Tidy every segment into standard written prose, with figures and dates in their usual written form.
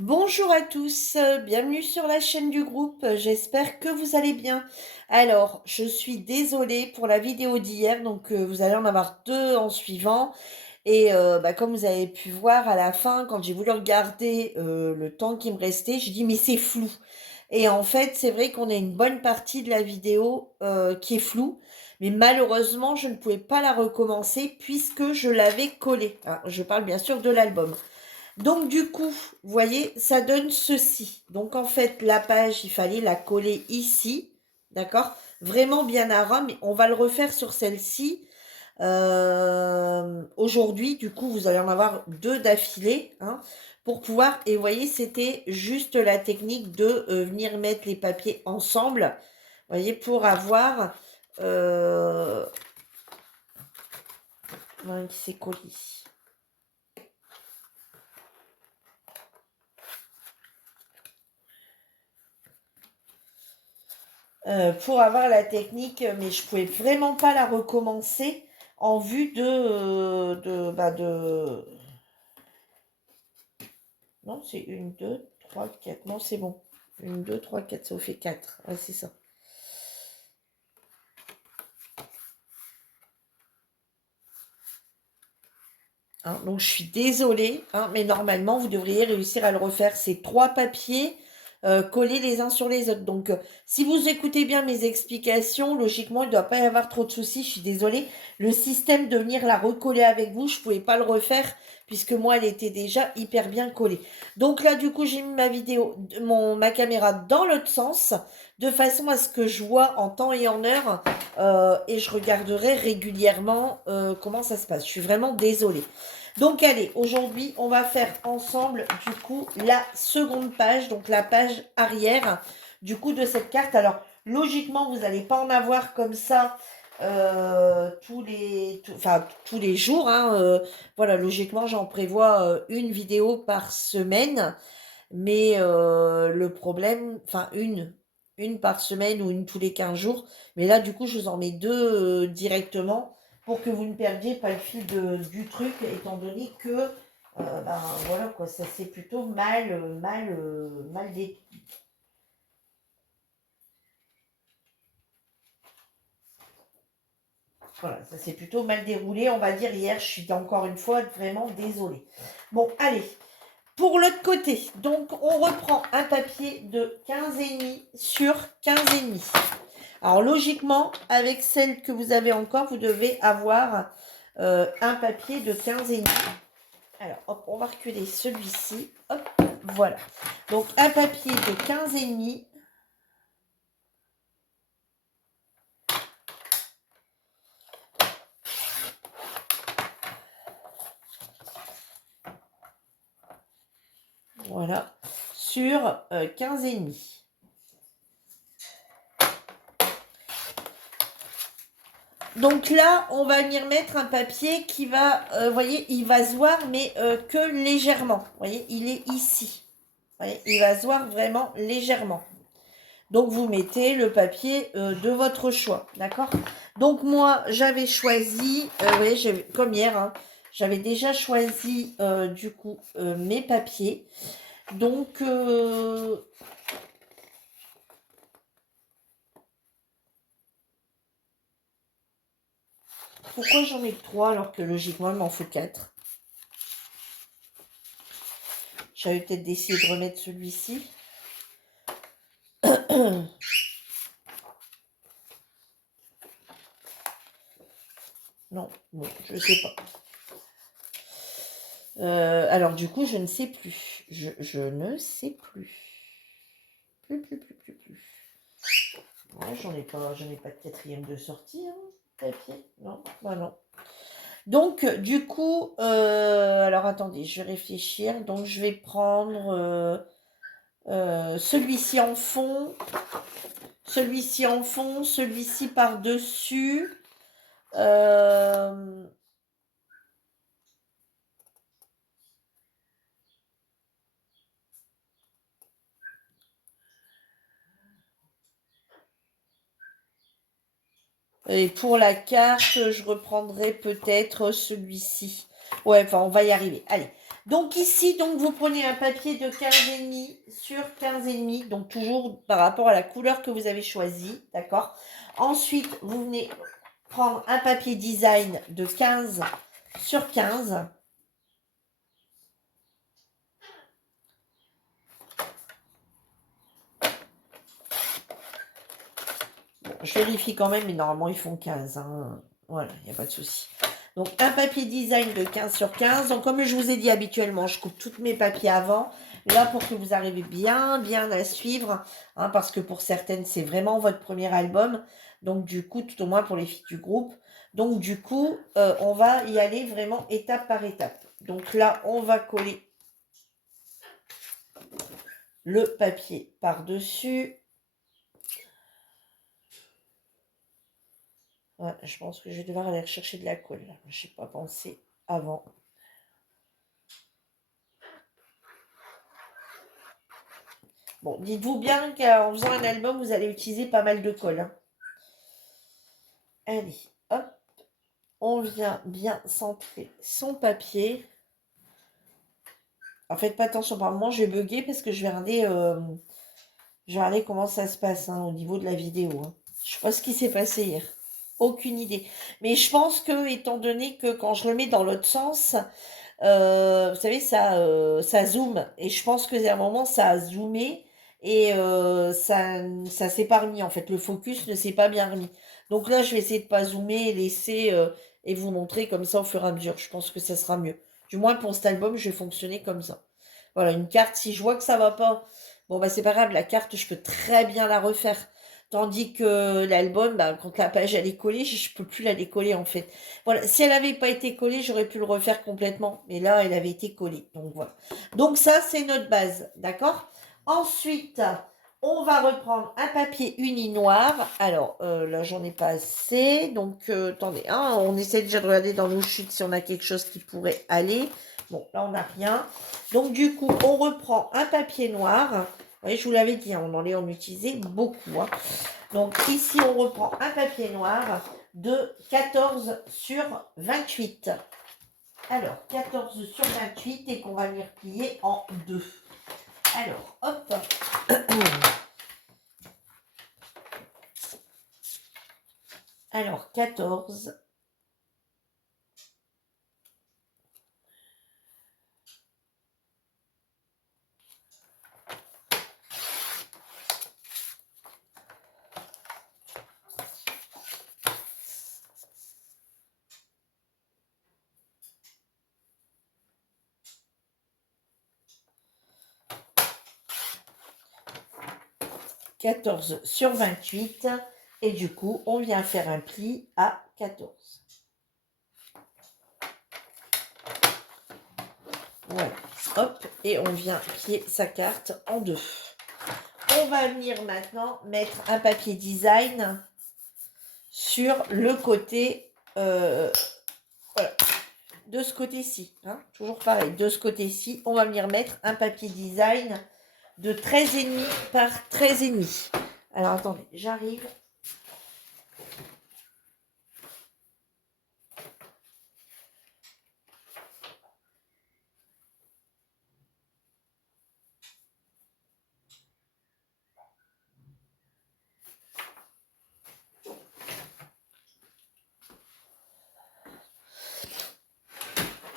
Bonjour à tous, bienvenue sur la chaîne du groupe, j'espère que vous allez bien. Alors, je suis désolée pour la vidéo d'hier, donc vous allez en avoir deux en suivant. Et comme vous avez pu voir à la fin, quand j'ai voulu regarder le temps qui me restait, j'ai dit mais c'est flou. Et en fait, c'est vrai qu'on a une bonne partie de la vidéo qui est floue, mais malheureusement, je ne pouvais pas la recommencer puisque je l'avais collée. Ah, je parle bien sûr de l'album. Donc du coup, vous voyez, ça donne ceci. Donc en fait, la page, il fallait la coller ici, d'accord? Vraiment bien à ras, mais on va le refaire sur celle-ci. Aujourd'hui, du coup, vous allez en avoir deux d'affilée, hein, pour pouvoir, et vous voyez, c'était juste la technique de venir mettre les papiers ensemble, vous voyez, pour avoir, qui s'est collé. Pour avoir la technique, mais je pouvais vraiment pas la recommencer en vue de... Non, c'est une, deux, trois, quatre. Non, c'est bon. Une, deux, trois, quatre, ça vous fait quatre. Ouais, c'est ça. Hein, donc, je suis désolée, hein, mais normalement, vous devriez réussir à le refaire. C'est trois papiers collés les uns sur les autres. Donc, si vous écoutez bien mes explications, logiquement, il ne doit pas y avoir trop de soucis. Je suis désolée. Le système de venir la recoller avec vous, je ne pouvais pas le refaire puisque moi, elle était déjà hyper bien collée. Donc là, du coup, j'ai mis ma vidéo, ma caméra dans l'autre sens, de façon à ce que je vois en temps et en heure et je regarderai régulièrement comment ça se passe. Je suis vraiment désolée. Donc allez, aujourd'hui, on va faire ensemble du coup la seconde page, donc la page arrière du coup de cette carte. Alors logiquement, vous n'allez pas en avoir comme ça tous les jours. Hein, voilà, logiquement, j'en prévois une vidéo par semaine, mais le problème, une par semaine ou une tous les 15 jours. Mais là, du coup, je vous en mets deux directement pour que vous ne perdiez pas le fil du truc, étant donné que, voilà quoi, ça c'est plutôt mal des... Voilà, ça s'est plutôt mal déroulé, on va dire. Hier, je suis encore une fois vraiment désolée. Bon, allez, pour l'autre côté, donc on reprend un papier de 15,5 sur 15,5. Alors logiquement, avec celle que vous avez encore, vous devez avoir un papier de 15,5. Alors, hop, on va reculer celui-ci. Hop, voilà. Donc, un papier de 15,5. Voilà. Sur 15,5. Donc là, on va venir mettre un papier qui va, vous voyez, il va se voir, mais que légèrement. Vous voyez, il est ici. Vous voyez, il va se voir vraiment légèrement. Donc, vous mettez le papier de votre choix, d'accord? Donc, moi, j'avais choisi, oui, comme hier, hein, j'avais déjà choisi, du coup, mes papiers. Donc, pourquoi j'en ai que 3 alors que logiquement, il m'en faut 4? J'avais peut-être essayé de remettre celui-ci. Non, bon, je sais pas. Alors du coup, je ne sais plus. Je ne sais plus. Plus. Ouais, j'en ai pas de quatrième de sortie, hein, papier. Non, bah non. Donc, du coup, alors attendez, je vais réfléchir. Donc, je vais prendre celui-ci en fond, celui-ci par-dessus. Euh, Et pour la carte, je reprendrai peut-être celui-ci. Ouais, enfin, on va y arriver. Allez. Donc ici, donc vous prenez un papier de 15,5 sur 15,5, donc toujours par rapport à la couleur que vous avez choisie, d'accord? Ensuite, vous venez prendre un papier design de 15 sur 15. Bon, je vérifie quand même, mais normalement ils font 15, hein. Voilà, il n'y a pas de souci. Donc un papier design de 15 sur 15. Donc comme je vous ai dit habituellement, je coupe tous mes papiers avant. Là pour que vous arriviez bien à suivre. Hein, parce que pour certaines, c'est vraiment votre premier album. Donc du coup, tout au moins pour les filles du groupe. Donc du coup, on va y aller vraiment étape par étape. Donc là, on va coller le papier par-dessus. Ouais, je pense que je vais devoir aller rechercher de la colle. Je n'ai pas pensé avant. Bon, dites-vous bien qu'en faisant un album, vous allez utiliser pas mal de colle. Hein. Allez, hop. On vient bien centrer son papier. En faites pas attention, par moment, je vais bugger parce que je vais regarder comment ça se passe au niveau de la vidéo. Hein. Je sais pas ce qui s'est passé hier. Aucune idée. Mais je pense que, étant donné que quand je le mets dans l'autre sens, vous savez, ça zoome. Et je pense que à un moment, ça a zoomé et ça s'est pas remis. En fait, le focus ne s'est pas bien remis. Donc là, je vais essayer de pas zoomer et laisser et vous montrer comme ça au fur et à mesure. Je pense que ça sera mieux. Du moins, pour cet album, je vais fonctionner comme ça. Voilà, une carte, si je vois que ça va pas, bon, bah, c'est pas grave. La carte, je peux très bien la refaire. Tandis que l'album, bah, quand la page elle est collée, je peux plus la décoller en fait. Voilà, si elle n'avait pas été collée, j'aurais pu le refaire complètement. Mais là, elle avait été collée. Donc voilà. Donc ça, c'est notre base. D'accord? Ensuite, on va reprendre un papier uni noir. Alors, là, j'en ai pas assez. Donc, attendez, hein, on essaie déjà de regarder dans nos chutes si on a quelque chose qui pourrait aller. Bon, là, on n'a rien. Donc, du coup, on reprend un papier noir. Vous voyez, je vous l'avais dit, hein, on en utilisait beaucoup. Hein. Donc, ici, on reprend un papier noir de 14 sur 28. Alors, 14 sur 28 et qu'on va venir plier en deux. Alors, hop. Alors, 14. 14 sur 28 et du coup on vient faire un pli à 14. Voilà, hop, et on vient plier sa carte en deux. On va venir maintenant mettre un papier design sur le côté, voilà, de ce côté-ci, hein, toujours pareil, de ce côté-ci, on va venir mettre un papier design de 13,5 par 13,5. Alors attendez, j'arrive.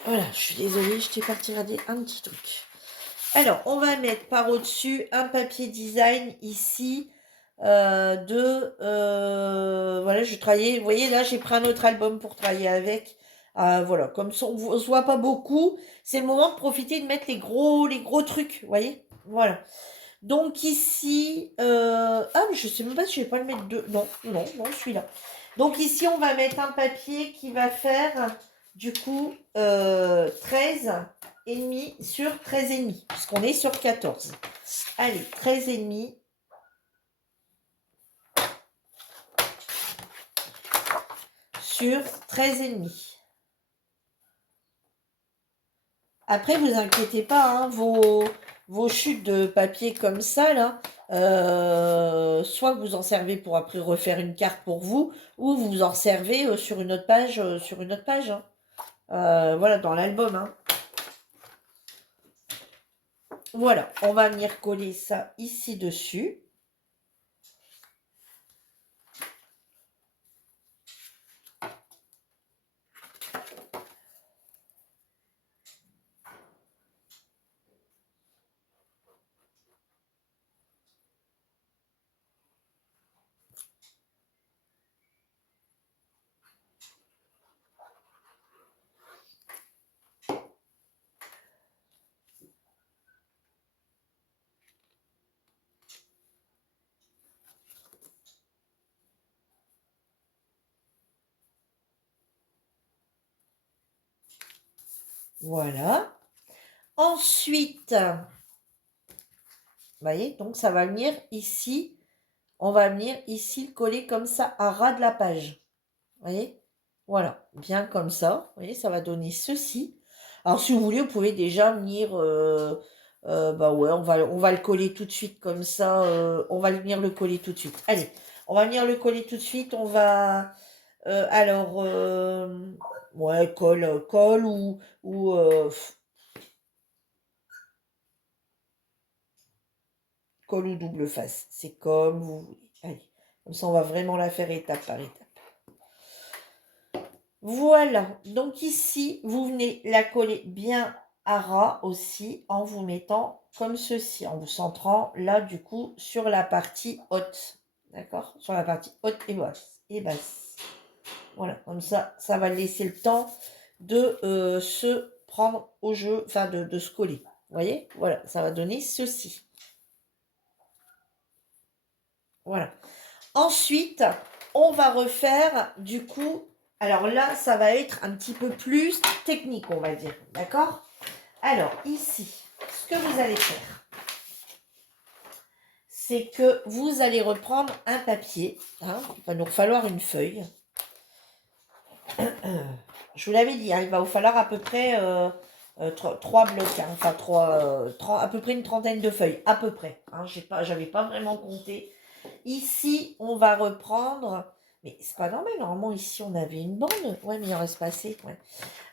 Voilà, je suis désolée, je t'ai parti regarder un petit truc. Alors, on va mettre par au-dessus un papier design ici voilà, je travaillais, vous voyez, là, j'ai pris un autre album pour travailler avec. Voilà, comme ça, on ne se voit pas beaucoup. C'est le moment de profiter de mettre les gros trucs, vous voyez. Voilà. Donc ici, ah, mais je sais même pas si je vais pas le mettre deux. Non, celui-là. Donc ici, on va mettre un papier qui va faire, du coup, 13,5 sur 13,5, puisqu'on est sur 14. Allez, 13,5. Sur 13,5. Après, vous inquiétez pas, hein, vos chutes de papier comme ça, là, soit vous en servez pour après refaire une carte pour vous, ou vous en servez sur une autre page, hein. Voilà, dans l'album. Hein. Voilà, on va venir coller ça ici dessus. Voilà. Ensuite, vous voyez, donc ça va venir ici. On va venir ici le coller comme ça à ras de la page. Vous voyez? Voilà, bien comme ça. Vous voyez, ça va donner ceci. Alors, si vous voulez, vous pouvez déjà venir... bah ouais, on va le coller tout de suite comme ça. On va venir le coller tout de suite. Allez, on va venir le coller tout de suite. On va... alors... ouais, colle ou colle ou double face. C'est comme vous voulez. Allez, comme ça, on va vraiment la faire étape par étape. Voilà, donc ici, vous venez la coller bien à ras aussi en vous mettant comme ceci, en vous centrant là du coup sur la partie haute, d'accord? Sur la partie haute et basse, Voilà, comme ça, ça va laisser le temps de se prendre au jeu, enfin de se coller. Vous voyez? Voilà, ça va donner ceci. Voilà. Ensuite, on va refaire du coup, alors là, ça va être un petit peu plus technique, on va dire, d'accord? Alors ici, ce que vous allez faire, c'est que vous allez reprendre un papier, hein, il va nous falloir une feuille. Je vous l'avais dit, hein, il va vous falloir à peu près 3 blocs, hein, enfin à peu près une trentaine de feuilles, à peu près. Hein, j'avais pas vraiment compté. Ici, on va reprendre... Mais c'est pas normal, normalement, ici, on avait une bande. Ouais, mais il en reste pas assez. Ouais.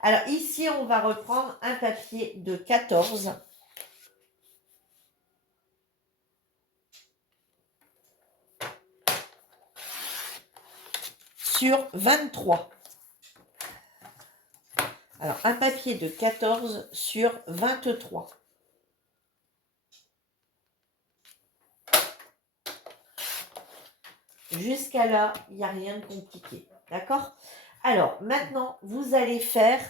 Alors, ici, on va reprendre un papier de 14 sur 23. Alors, un papier de 14 sur 23. Jusqu'à là, il n'y a rien de compliqué. D'accord? Alors, maintenant, vous allez faire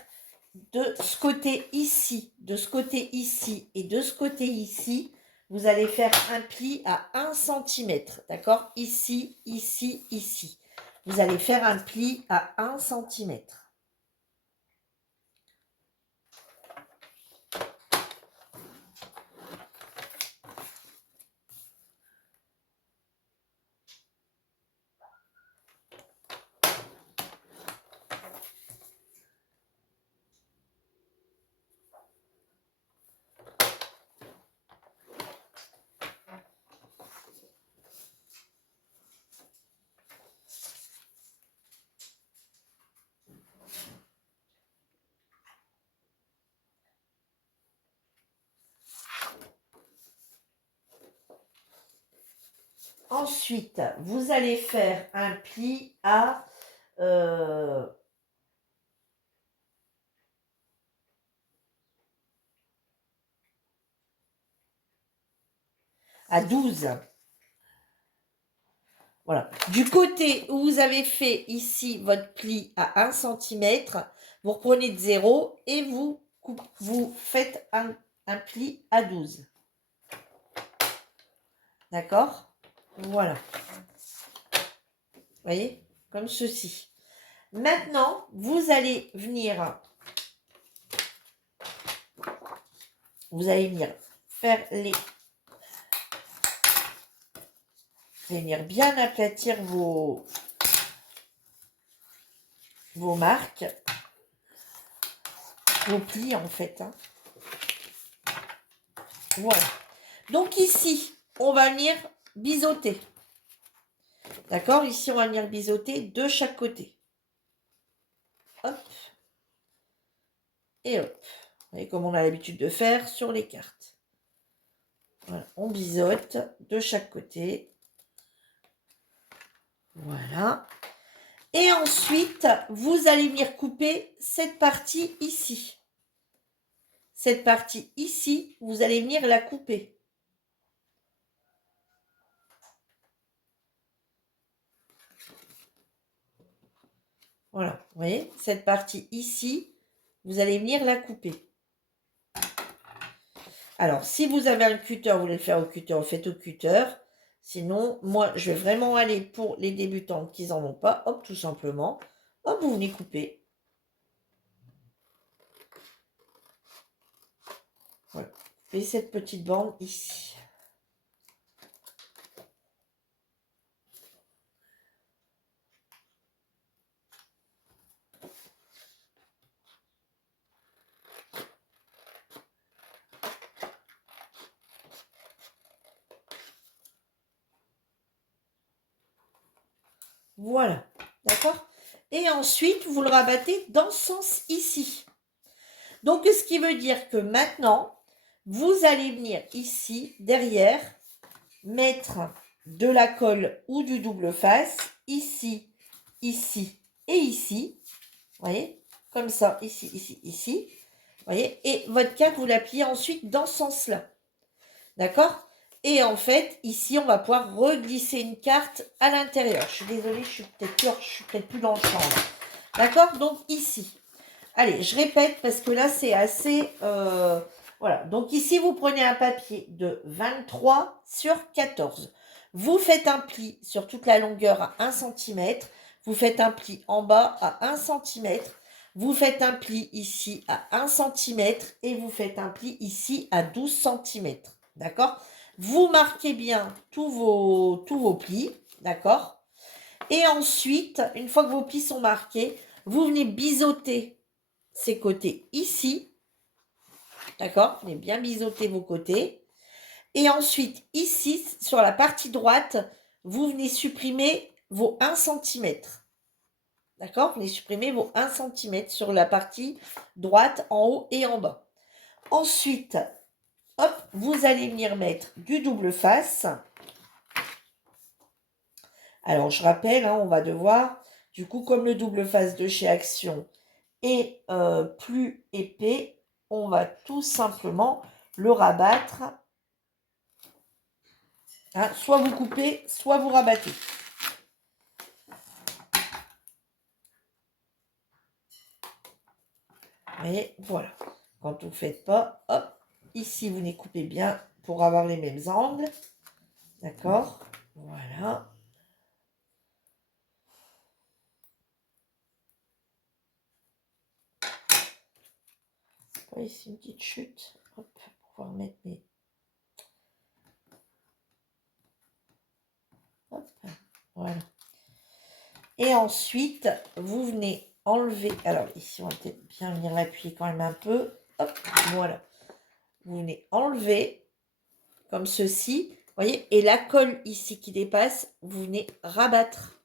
de ce côté ici, de ce côté ici et de ce côté ici, vous allez faire un pli à 1 cm. D'accord? Ici, ici, ici. Vous allez faire un pli à 1 cm. Ensuite, vous allez faire un pli à 12. Voilà. Du côté où vous avez fait ici votre pli à 1 cm, vous reprenez de 0 et vous faites un pli à 12. D'accord? Voilà. Vous voyez? Comme ceci. Maintenant, vous allez venir faire les... Vous allez venir bien aplatir vos marques, vos plis en fait. Hein. Voilà. Donc ici, on va venir biseauter. D'accord? Ici, on va venir biseauter de chaque côté. Hop. Et hop. Vous voyez comme on a l'habitude de faire sur les cartes. Voilà, on biseaute de chaque côté. Voilà. Et ensuite, vous allez venir couper cette partie ici. Cette partie ici, vous allez venir la couper. Voilà, vous voyez, cette partie ici, vous allez venir la couper. Alors, si vous avez un cutter, vous voulez le faire au cutter, vous faites au cutter. Sinon, moi, je vais vraiment aller pour les débutants qui n'en ont pas. Hop, tout simplement. Hop, vous venez couper. Voilà. Et cette petite bande ici. Voilà, d'accord? Et ensuite, vous le rabattez dans ce sens ici. Donc, ce qui veut dire que maintenant, vous allez venir ici, derrière, mettre de la colle ou du double face, ici, ici et ici. Vous voyez? Comme ça, ici, ici, ici. Vous voyez? Et votre cape, vous la pliez ensuite dans ce sens-là. D'accord? Et en fait, ici, on va pouvoir reglisser une carte à l'intérieur. Je suis désolée, je suis peut-être plus dans le champ. D'accord? Donc, ici. Allez, je répète parce que là, c'est assez... voilà. Donc, ici, vous prenez un papier de 23 sur 14. Vous faites un pli sur toute la longueur à 1 cm. Vous faites un pli en bas à 1 cm. Vous faites un pli ici à 1 cm. Et vous faites un pli ici à 12 cm. D'accord? Vous marquez bien tous vos plis. D'accord? Et ensuite, une fois que vos plis sont marqués, vous venez biseauter ces côtés ici. D'accord? Vous venez bien biseauter vos côtés. Et ensuite, ici, sur la partie droite, vous venez supprimer vos 1 cm. D'accord? Vous venez supprimer vos 1 cm sur la partie droite, en haut et en bas. Ensuite, hop, vous allez venir mettre du double face. Alors, je rappelle, hein, on va devoir, du coup, comme le double face de chez Action est plus épais, on va tout simplement le rabattre. Hein, soit vous coupez, soit vous rabattez. Et voilà. Quand vous ne faites pas, hop, ici, vous les coupez bien pour avoir les mêmes angles. D'accord? Voilà. Ici, une petite chute. Hop, pour pouvoir mettre mes... Hop, voilà. Et ensuite, vous venez enlever... Alors, ici, on va peut-être bien venir l'appuyer quand même un peu. Hop, voilà. Vous venez enlever, comme ceci. Vous voyez? Et la colle ici qui dépasse, vous venez rabattre.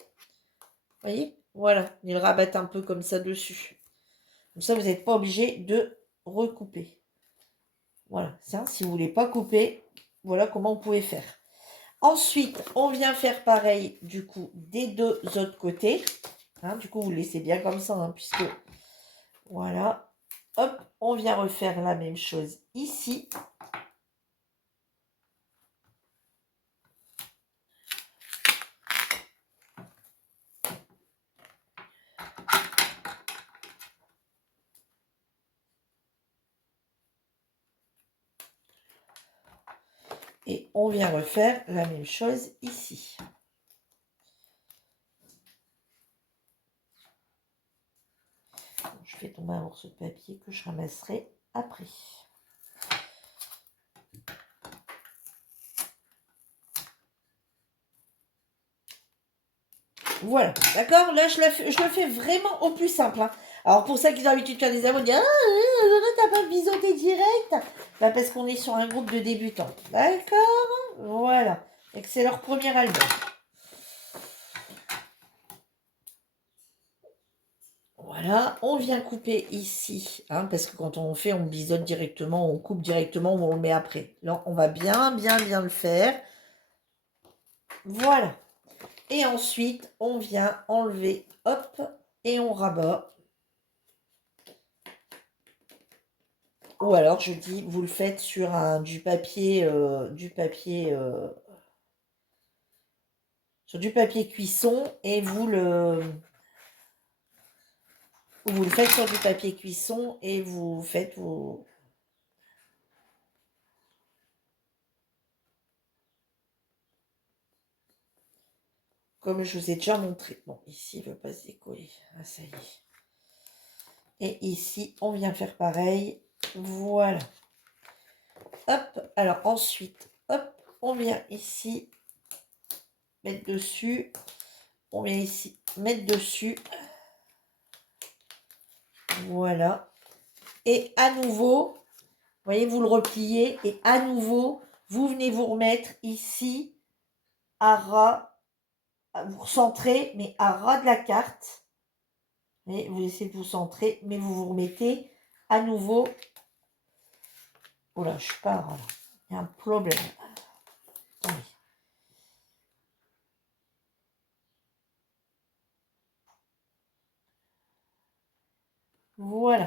Vous voyez? Voilà. Vous venez le rabattre un peu comme ça dessus. Comme ça, vous n'êtes pas obligé de recouper. Voilà. Ça, si vous ne voulez pas couper, voilà comment vous pouvez faire. Ensuite, on vient faire pareil, du coup, des deux autres côtés. Hein, du coup, vous le laissez bien comme ça, hein, puisque... Voilà. Hop, on vient refaire la même chose ici. Et on vient refaire la même chose ici. Je fais tomber un morceau de papier que je ramasserai après. Voilà, d'accord? Là, je le fais vraiment au plus simple. Hein. Alors, pour ceux qui ont l'habitude de faire des avots, dire « Ah, t'as pas biseauté direct ?» Bah, parce qu'on est sur un groupe de débutants. D'accord? Voilà. Et que c'est leur premier album. Voilà, on vient couper ici, hein, parce que quand on fait, on biseaute directement, on coupe directement ou on le met après. Là, on va bien le faire. Voilà. Et ensuite, on vient enlever, hop, et on rabat. Ou alors, je dis, vous le faites sur du papier cuisson et vous le faites sur du papier cuisson et vous faites vos... Comme je vous ai déjà montré. Bon, ici, il ne veut pas se décoller. Ah, ça y est. Et ici, on vient faire pareil. Voilà. Hop. Alors, ensuite, hop, on vient ici mettre dessus. On vient ici mettre dessus. Voilà. Et à nouveau, vous voyez, vous le repliez. Et à nouveau, vous venez vous remettre ici à ras. Vous recentrez, mais à ras de la carte. Et vous essayez de vous centrer, mais vous vous remettez à nouveau. Oh là, je suis pas à ras là. Il y a un problème. Attendez. Voilà.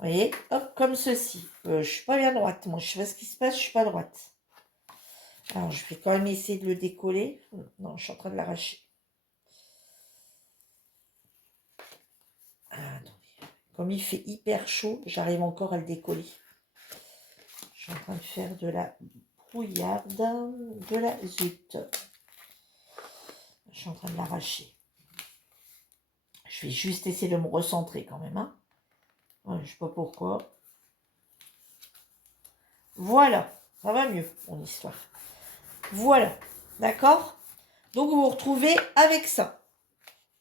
Vous voyez, hop, comme ceci. Je suis pas bien droite, moi. Je sais pas ce qui se passe, je suis pas droite. Alors, je vais quand même essayer de le décoller. Non, je suis en train de l'arracher. Ah, attendez. Comme il fait hyper chaud, j'arrive encore à le décoller. Je suis en train de faire de la brouillarde, de la zut. Je suis en train de l'arracher. Je vais juste essayer de me recentrer quand même. Hein. Ouais, je sais pas pourquoi. Voilà, ça va mieux, mon histoire. Voilà, d'accord? Donc, vous vous retrouvez avec ça.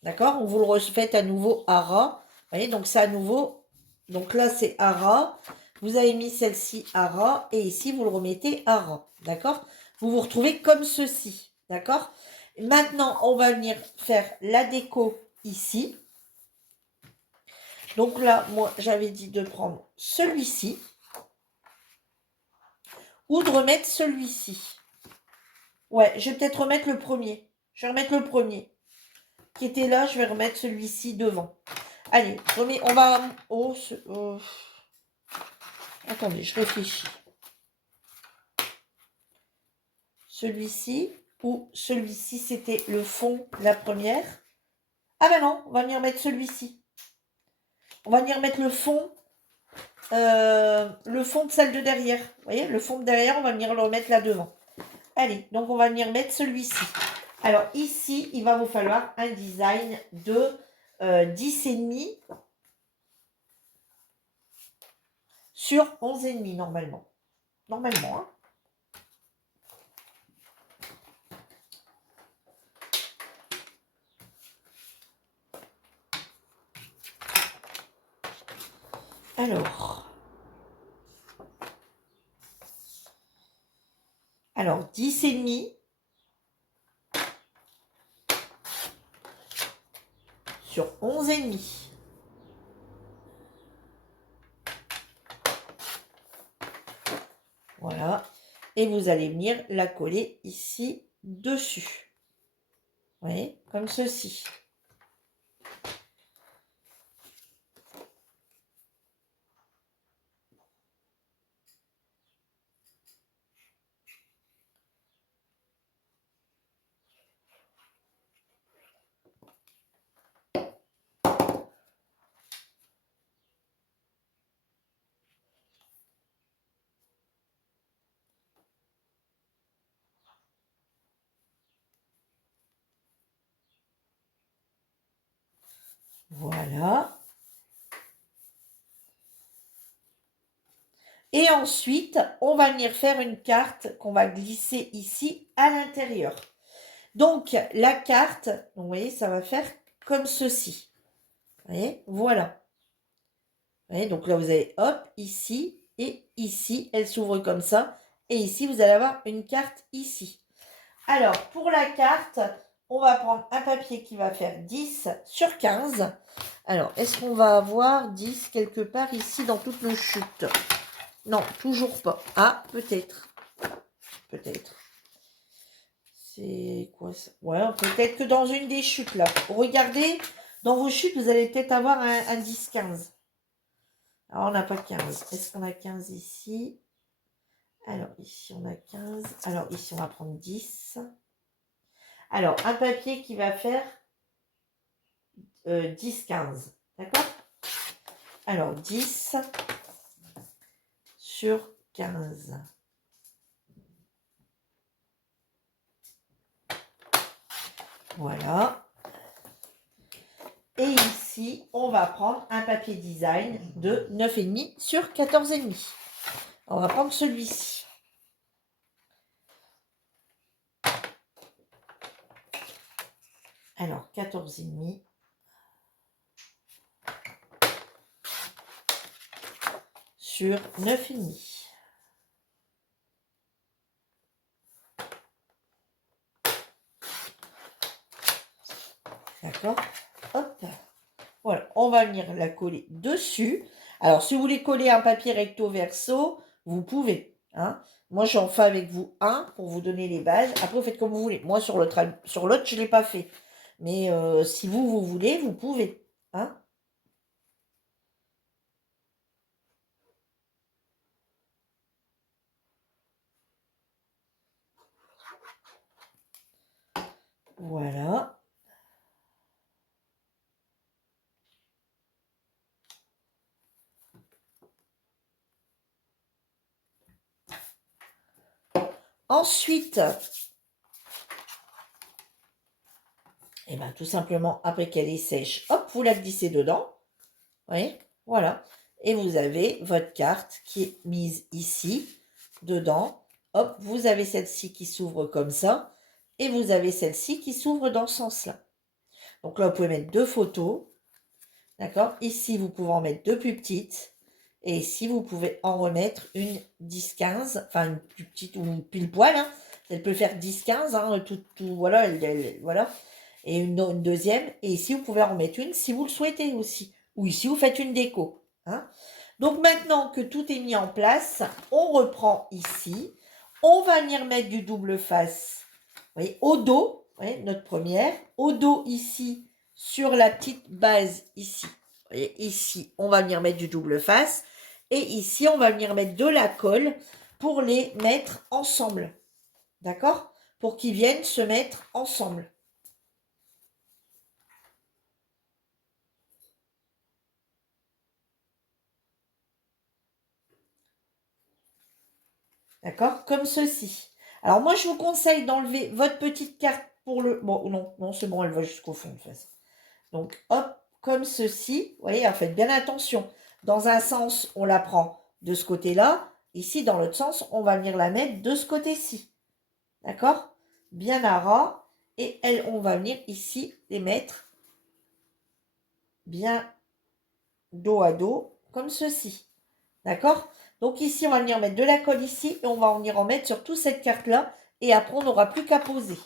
D'accord? On vous le refait à nouveau à ras. Vous voyez, donc c'est à nouveau. Donc là, c'est à ras. Vous avez mis celle-ci à ras. Et ici, vous le remettez à ras. D'accord? Vous vous retrouvez comme ceci. D'accord? Maintenant, on va venir faire la déco ici. Donc là, moi, j'avais dit de prendre celui-ci. Ou de remettre celui-ci. Ouais, je vais peut-être remettre le premier. Je vais remettre le premier. Qui était là, je vais remettre celui-ci devant. Allez, on va... Oh, attendez, je réfléchis. Celui-ci ou celui-ci, c'était le fond, la première. Ah ben non, on va venir mettre celui-ci. On va venir mettre le fond de celle de derrière. Vous voyez, le fond de derrière, on va venir le remettre là devant. Allez, donc on va venir mettre celui-ci. Alors ici, il va vous falloir un design de 10,5 sur 11,5 normalement. Normalement, hein. Alors 10,5 sur 11,5. Voilà. Et vous allez venir la coller ici dessus. Vous voyez, comme ceci. Voilà. Et ensuite, on va venir faire une carte qu'on va glisser ici à l'intérieur. Donc, la carte, vous voyez, ça va faire comme ceci. Vous voyez, voilà. Vous voyez, donc là, vous avez hop, ici et ici. Elle s'ouvre comme ça. Et ici, vous allez avoir une carte ici. Alors, pour la carte, on va prendre un papier qui va faire 10 sur 15. Alors, est-ce qu'on va avoir 10 quelque part ici dans toute le chute? Non, toujours pas. Ah, peut-être. Peut-être. C'est quoi ça? Ouais, peut-être que dans une des chutes, là. Regardez, dans vos chutes, vous allez peut-être avoir un 10-15. Alors, on n'a pas 15. Est-ce qu'on a 15 ici? Alors, ici, on a 15. Alors, ici, on va prendre 10. Alors, un papier qui va faire 10-15. D'accord? Alors, 10 sur 15. Voilà. Et ici, on va prendre un papier design de 9,5 sur 14,5. On va prendre celui-ci. Alors, 14,5 sur 9,5. D'accord? Hop. Voilà, on va venir la coller dessus. Alors, si vous voulez coller un papier recto verso, vous pouvez. Hein. Moi, j'en fais avec vous un pour vous donner les bases. Après, vous faites comme vous voulez. Moi, sur l'autre, je ne l'ai pas fait. Mais si vous voulez, vous pouvez. Hein. Voilà. Ensuite, et ben, tout simplement, après qu'elle est sèche, hop, vous la glissez dedans. Vous voyez, voilà. Et vous avez votre carte qui est mise ici, dedans. Hop, vous avez celle-ci qui s'ouvre comme ça. Et vous avez celle-ci qui s'ouvre dans ce sens-là. Donc là, vous pouvez mettre deux photos. D'accord? Ici, vous pouvez en mettre deux plus petites. Et ici, vous pouvez en remettre une 10-15. Enfin, une plus petite ou une pile poil. Hein. Elle peut faire 10-15. Hein, voilà, voilà. Et une deuxième. Et ici, vous pouvez en remettre une si vous le souhaitez aussi. Ou ici, vous faites une déco. Hein. Donc maintenant que tout est mis en place, on reprend ici. On va venir mettre du double face. Vous voyez, au dos, vous voyez, notre première. Au dos ici, sur la petite base ici. Vous voyez, ici, on va venir mettre du double face. Et ici, on va venir mettre de la colle pour les mettre ensemble. D'accord? Pour qu'ils viennent se mettre ensemble. D'accord? Comme ceci. Alors moi, je vous conseille d'enlever votre petite carte pour le... Bon, non, non, c'est bon, elle va jusqu'au fond de toute façon. Donc, hop, comme ceci. Vous voyez, faites bien attention. Dans un sens, on la prend de ce côté-là. Ici, dans l'autre sens, on va venir la mettre de ce côté-ci. D'accord? Bien à ras. Et elle, on va venir ici les mettre bien dos à dos, comme ceci. D'accord? Donc ici, on va venir mettre de la colle ici et on va venir en mettre sur toute cette carte-là. Et après, on n'aura plus qu'à poser.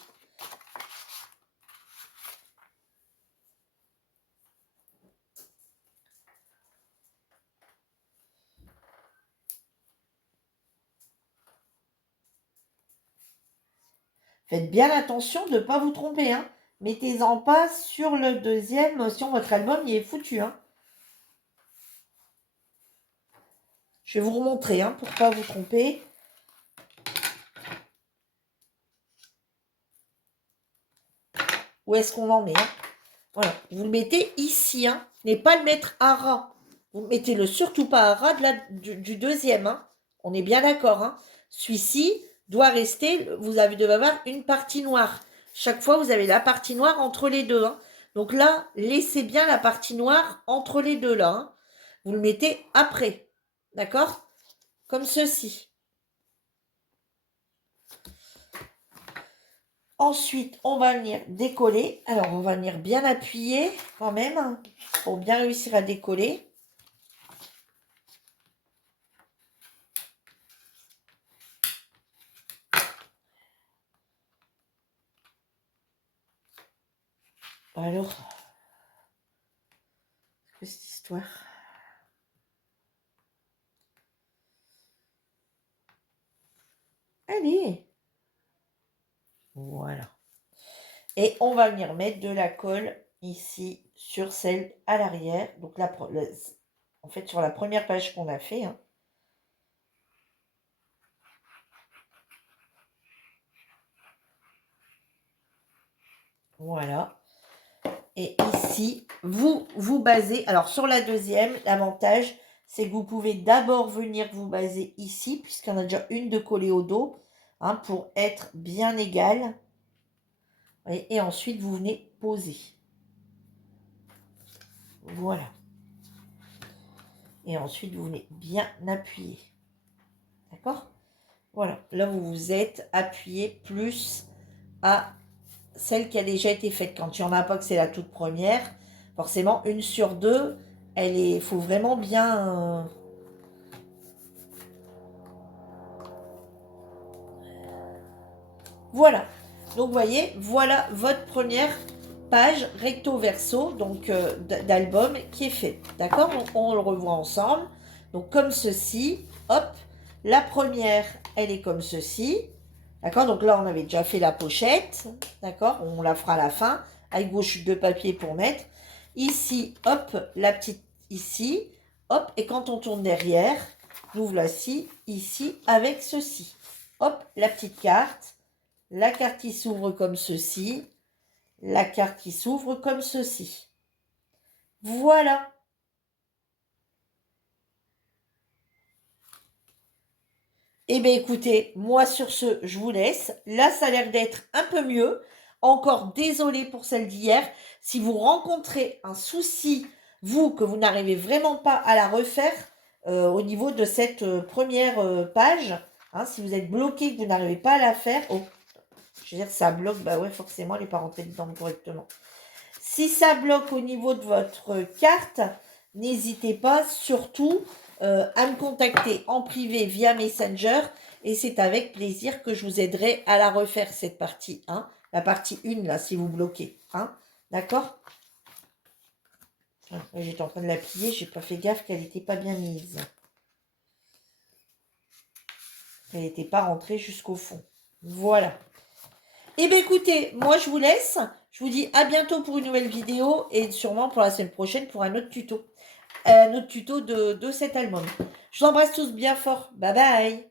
Faites bien attention de ne pas vous tromper. Hein. Mettez-en pas sur le deuxième, sinon votre album il est foutu. Hein. Je vais vous remontrer hein, pour ne pas vous tromper. Où est-ce qu'on en met hein. Voilà, vous le mettez ici. Hein. N'est pas le mettre à ras. Vous mettez-le surtout pas à ras du deuxième. Hein. On est bien d'accord. Hein. Celui-ci doit rester, devez avoir une partie noire. Chaque fois, vous avez la partie noire entre les deux. Hein. Donc là, laissez bien la partie noire entre les deux là. Hein. Vous le mettez après. D'accord? Comme ceci. Ensuite, on va venir décoller. Alors, on va venir bien appuyer quand même hein, pour bien réussir à décoller. Alors, c'est cette histoire? Allez, voilà. Et on va venir mettre de la colle ici sur celle à l'arrière. Donc là, en fait, sur la première page qu'on a fait. Hein. Voilà. Et ici, vous basez. Alors, sur la deuxième, l'avantage, c'est que vous pouvez d'abord venir vous baser ici, puisqu'on a déjà une de collée au dos, hein, pour être bien égal. Et ensuite, vous venez poser. Voilà. Et ensuite, vous venez bien appuyer. D'accord? Voilà. Là, vous vous êtes appuyé plus à celle qui a déjà été faite. Quand il n'y en a pas, que c'est la toute première, forcément, une sur deux, il faut vraiment bien... Voilà. Donc, vous voyez, voilà votre première page recto verso, donc d'album qui est fait. D'accord? On le revoit ensemble. Donc, comme ceci, hop, la première, elle est comme ceci. D'accord? Donc là, on avait déjà fait la pochette. D'accord? On la fera à la fin. À gauche, deux papiers pour mettre. Ici, hop, la petite ici. Hop, et quand on tourne derrière, nous voici ici avec ceci. Hop, la petite carte. La carte qui s'ouvre comme ceci. La carte qui s'ouvre comme ceci. Voilà. Eh bien, écoutez, moi, sur ce, je vous laisse. Là, ça a l'air d'être un peu mieux. Encore désolé pour celle d'hier. Si vous rencontrez un souci, vous, que vous n'arrivez vraiment pas à la refaire au niveau de cette première page, hein, si vous êtes bloqué, que vous n'arrivez pas à la faire, oh, je veux dire, ça bloque, bah ouais, forcément, elle n'est pas rentrée dedans correctement. Si ça bloque au niveau de votre carte, n'hésitez pas surtout à me contacter en privé via Messenger et c'est avec plaisir que je vous aiderai à la refaire cette partie. Hein, la partie 1 là, si vous bloquez. Hein, d'accord? J'étais en train de la plier, j'ai pas fait gaffe qu'elle n'était pas bien mise. Elle n'était pas rentrée jusqu'au fond. Voilà. Eh bien écoutez, moi je vous laisse. Je vous dis à bientôt pour une nouvelle vidéo et sûrement pour la semaine prochaine pour un autre tuto. Un autre tuto de cet album. Je vous embrasse tous bien fort. Bye bye.